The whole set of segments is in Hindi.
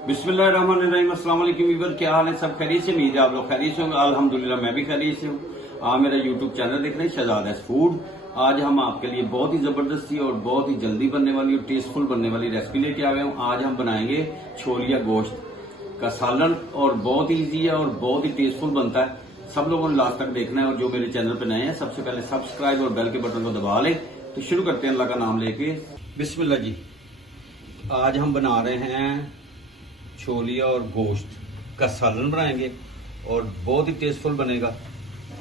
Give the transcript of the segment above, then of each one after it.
बिस्मिल्लाहिर्रहमानिर्रहीम। अस्सलाम वालेकुम व्यूअर, क्या हाल है? सब खैरियत से? उम्मीद है आप लोग खैरियत से होंगे। अल्हम्दुलिल्लाह मैं भी खैरियत से हूँ। आप मेरा यूट्यूब चैनल देख रहे हैं शहजाद फूड। आज हम आपके लिए बहुत ही जबरदस्ती और बहुत ही जल्दी बनने वाली और टेस्टफुल बनने वाली रेसिपी लेके आए हूँ। आज हम बनाएंगे छोलिया गोश्त का सालन और बहुत ही ईजी है और बहुत ही टेस्टफुल बनता है। सब लोगों ने लास्ट तक देखना है और जो मेरे चैनल पे नए हैं सबसे पहले सब्सक्राइब और बेल के बटन को दबा लें। तो शुरू करते हैं अल्लाह का नाम लेके। बिस्मिल्लाह जी। आज हम बना रहे हैं छोलिया और गोश्त का सालन बनाएंगे और बहुत ही टेस्टफुल बनेगा।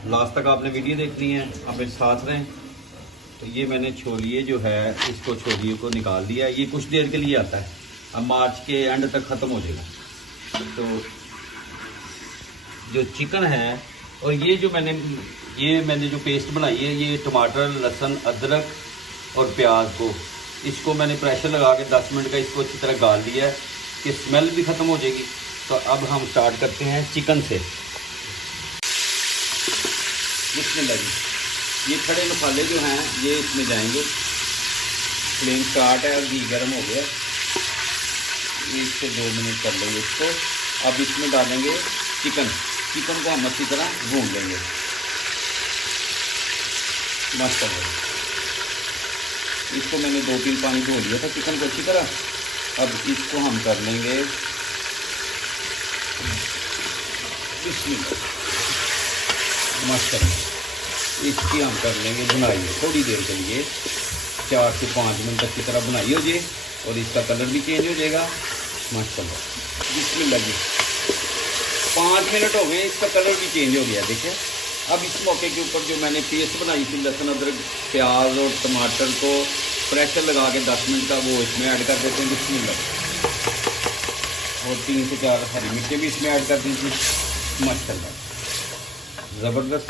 लास्ट तक आपने वीडियो देखनी है, आप मेरे साथ रहें। तो ये मैंने छोलिए जो है इसको छोलिए को निकाल दिया है। ये कुछ देर के लिए आता है, अब मार्च के एंड तक ख़त्म हो जाएगा। तो जो चिकन है और ये मैंने जो पेस्ट बनाई है, ये टमाटर, लहसुन, अदरक और प्याज को इसको मैंने प्रेशर लगा के 10 मिनट का इसको अच्छी तरह गाल दिया है कि स्मेल भी ख़त्म हो जाएगी। तो अब हम स्टार्ट करते हैं चिकन से। बिस्मिल्लाह जी। ये खड़े मसाले जो हैं ये इसमें जाएंगे। फ्लेम स्टार्ट है और घी गर्म हो गया। इससे 2 मिनट कर लेंगे इसको। अब इसमें डालेंगे चिकन को हम अच्छी तरह भून लेंगे। मस्त है। इसको मैंने 2-3 पानी धो लिया था चिकन को अच्छी तरह। अब इसको हम कर लेंगे मस्त। इसकी हम कर लेंगे भुनाई थोड़ी देर के लिए, 4 से 5 मिनट तक की तरह भुनाई हो जाए और इसका कलर भी चेंज हो जाएगा। माशाल्लाह। बिस्मिल्लाह जी। 5 मिनट हो गए, इसका कलर भी चेंज हो गया। देखिए अब इस मौके के ऊपर जो मैंने पेस्ट बनाई थी लहसुन, अदरक, प्याज और टमाटर को प्रेशर लगा के 10 मिनट का वो इसमें ऐड कर देते हैं। बिस्मिल्लाह। और 3 से 4 हरी मिर्चें भी इसमें ऐड कर दी थी। माशाल्लाह ज़बरदस्त।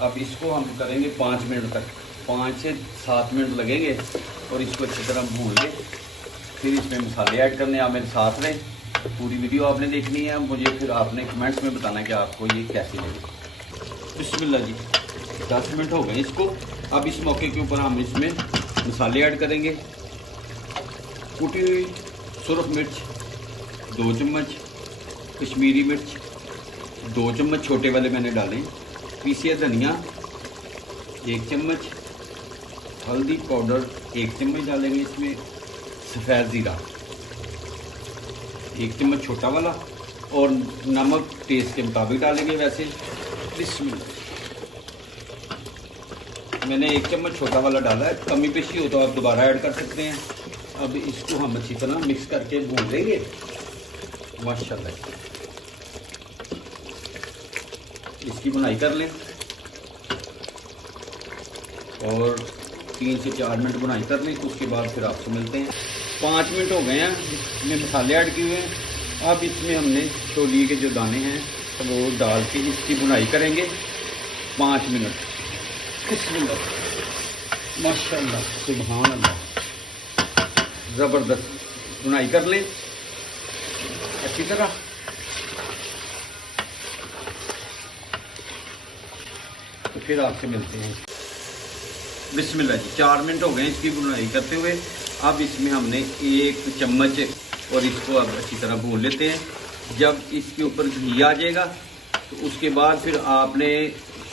अब इसको हम करेंगे 5 मिनट तक, 5 से 7 मिनट लगेंगे और इसको अच्छी तरह भून लें। फिर इसमें मसाले ऐड करने, आप मेरे साथ रहें। पूरी वीडियो आपने देखनी है, मुझे फिर आपने कमेंट्स में बताना है कि आपको ये कैसी लगी। बिस्मिल्लाह जी। 10 मिनट हो गए इसको। अब इस मौके के ऊपर हम इसमें मसाले ऐड करेंगे। कुटी हुई सुरख मिर्च 2 चम्मच, कश्मीरी मिर्च 2 चम्मच छोटे वाले मैंने डाले, पीसिया धनिया 1 चम्मच, हल्दी पाउडर 1 चम्मच डालेंगे इसमें, सफ़ेद ज़ीरा 1 चम्मच छोटा वाला और नमक टेस्ट के मुताबिक डालेंगे वैसे। बिस्मिल्लाह। मैंने 1 चम्मच छोटा वाला डाला है, कमी पेशी हो तो आप दोबारा ऐड कर सकते हैं। अब इसको हम अच्छी तरह मिक्स करके भून लेंगे। माशाल्लाह। इसकी भुनाई कर लें और 3 से 4 मिनट भुनाई कर लें। उसके बाद फिर आपसे मिलते हैं। 5 मिनट हो गए हैं, इसमें मसाले ऐड किए हुए हैं। अब इसमें हमने छोलिए के जो दाने हैं वो डाल के इसकी भुनाई करेंगे 5 मिनट। बिस्मिल्लाह। माशाल्लाह सुभान अल्लाह। ज़बरदस्त भुनाई कर लें अच्छी तरह। तो फिर आपसे मिलते हैं। बिस्मिल्लाह जी। 4 मिनट हो गए इसकी भुनाई करते हुए। अब इसमें हमने 1 चम्मच और इसको अब अच्छी तरह भून लेते हैं। जब इसके ऊपर घी आ जाएगा तो उसके बाद फिर आपने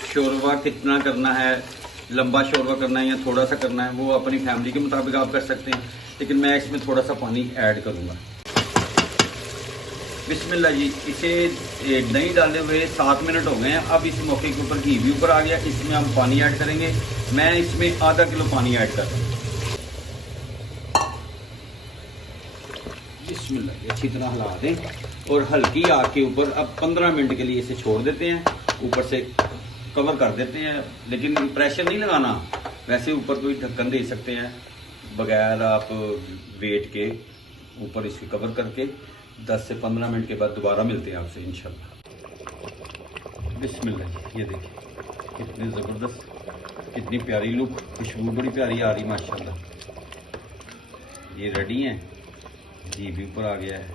शोरबा कितना करना है, लंबा शोरबा करना है या थोड़ा सा करना है, वो अपनी फैमिली के मुताबिक आप कर सकते हैं, लेकिन मैं इसमें थोड़ा सा पानी ऐड करूँगा। बिस्मिल्लाह जी। इसे दही डाले हुए 7 मिनट हो गए हैं। अब इस मौके के ऊपर घी भी ऊपर आ गया, इसमें हम पानी ऐड करेंगे। मैं इसमें आधा किलो पानी ऐड कर रहा हूँ। बिस्मिल्लाह। अच्छी तरह हिला दें और हल्की आग के ऊपर अब 15 मिनट के लिए इसे छोड़ देते हैं। ऊपर से कवर कर देते हैं, लेकिन प्रेशर नहीं लगाना। वैसे ऊपर कोई ढक्कन दे सकते हैं बगैर आप वेट के, ऊपर इसके कवर करके 10 से 15 मिनट के बाद दोबारा मिलते हैं आपसे इंशाल्लाह। बिस्मिल्लाह। ये देखिए कितनी ज़बरदस्त, कितनी प्यारी लुक, खुशबू बड़ी प्यारी आ रही माशाल्लाह। ये रेडी हैं। घी भी ऊपर आ गया है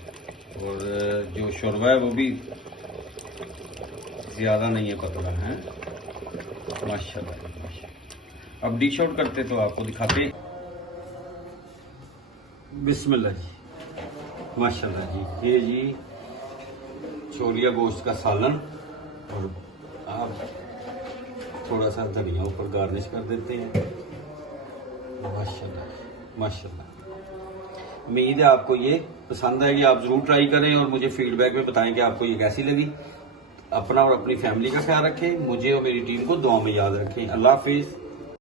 और जो शोरबा है वो भी ज़्यादा नहीं है, पतला है माशाल्लाह। अब डिश आउट करते तो आपको दिखाते हैं। बिस्मिल्लाह जी, माशाल्लाह जी। ये जी छोलिया गोश्त का सालन, और आप थोड़ा सा धनिया ऊपर गार्निश कर देते हैं। माशाल्लाह माशाल्लाह। उम्मीद है आपको ये पसंद आएगी, आप जरूर ट्राई करें और मुझे फीडबैक में बताएं कि आपको ये कैसी लगी। अपना और अपनी फैमिली का ख्याल रखें, मुझे और मेरी टीम को दुआ में याद रखें। अल्लाह हाफिज।